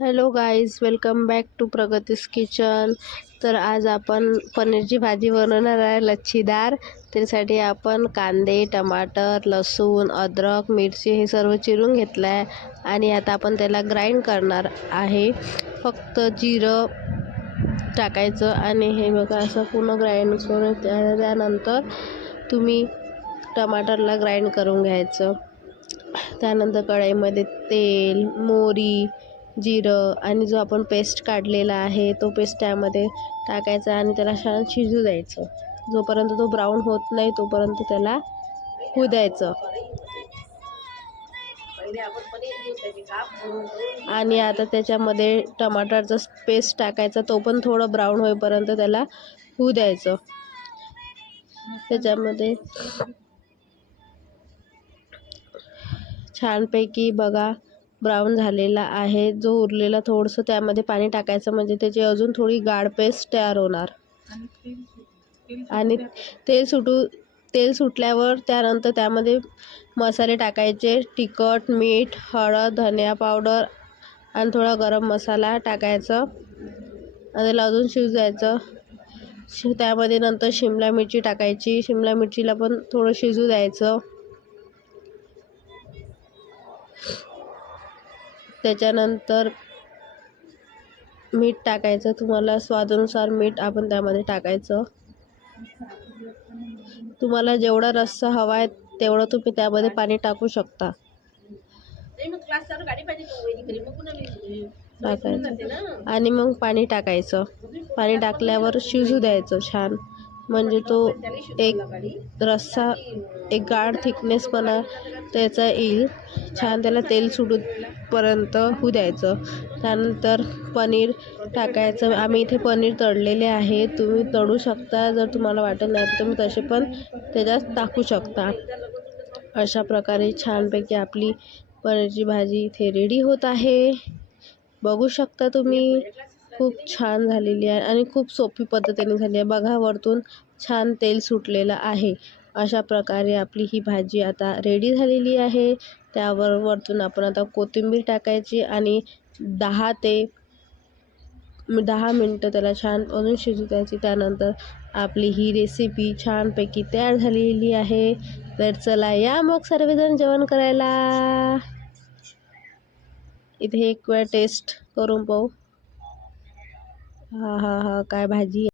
Hello guys, welcome back to Pragati's kitchen. तर आज आपण पनीरची भाजी बनवणार आहे लच्छीदार. त्यासाठी आपण कांदे, टमाटर, लसूण, अद्रक, मिरची हे सर्व चिरून घेतलं आहे आणि आता आपण त्याला ग्राइंड करणार आहे. फक्त जिरं टाकायचं आणि हे बघा असं पूर्ण ग्राइंड करून त्यानंतर तुम्ही टमाटरला ग्राइंड करून घ्यायचं. त्यानंतर कढईमध्ये तेल, मोहरी, जिरं आणि जो आपण पेस्ट काढलेला आहे तो पेस्ट त्यामध्ये टाकायचा आणि त्याला छान शिजू द्यायचं. जोपर्यंत तो ब्राऊन होत नाही तोपर्यंत त्याला होऊ द्यायचं. आणि आता त्याच्यामध्ये टमाटरचा पेस्ट टाकायचा, तो पण थोडं ब्राऊन होईपर्यंत त्याला होऊ द्यायचं. त्याच्यामध्ये छानपैकी बघा ब्राऊन झालेला आहे. जो उरलेला थोडंसं त्यामध्ये पाणी टाकायचं म्हणजे त्याची अजून थोडी गाढ पेस्ट तयार होणार. आणि तेल सुटल्यावर त्यानंतर त्यामध्ये मसाले टाकायचे. तिखट, मीठ, हळद, धनिया पावडर आणि थोडा गरम मसाला टाकायचं आणि त्याला अजून शिजू द्यायचं. त्यामध्ये नंतर शिमला मिरची टाकायची. शिमला मिरचीला पण थोडं शिजू द्यायचं. त्याच्यानंतर मीठ टाकायचं. तुम्हाला स्वादानुसार मीठ आपण त्यामध्ये टाकायचं. तुम्हाला जेवढा रस्सा हवा आहे तेवढं तुम्ही त्यामध्ये पाणी टाकू शकता. टाकायचं आणि मग पाणी टाकायचं. पाणी टाकल्यावर शिजू द्यायचं छान, म्हणजे तो एक रस्सा एक गाढ थिकनेसपणा त्याचा येईल. छान त्याला तेल सुटूपर्यंत होऊ द्यायचं. त्यानंतर पनीर टाकायचं. आम्ही इथे पनीर तळलेले आहे, तुम्ही तळू शकता. जर तुम्हाला वाटत नाही तर तुम्ही तसे पण त्याच्यात टाकू शकता. अशा प्रकारे छानपैकी आपली पनीरची भाजी इथे रेडी होत आहे. बघू शकता तुम्ही, खूप छान झालेली आहे आणि खूप सोपी पद्धतीने झाली आहे. बघा वरतून छान तेल सुटलेलं आहे. अशा प्रकारे आपली ही भाजी आता रेडी झालेली आहे. त्यावर वरतून आपण आता कोथिंबीर टाकायची आणि 10 मिनटं त्याला छान अजून शिजू द्यायची. त्यानंतर आपली ही रेसिपी छानपैकी तयार झालेली आहे. तर चला या मग सर्वजण जेवण करायला. इथे एक वेळ टेस्ट करून पाहू. हा हा हा, काय भाजी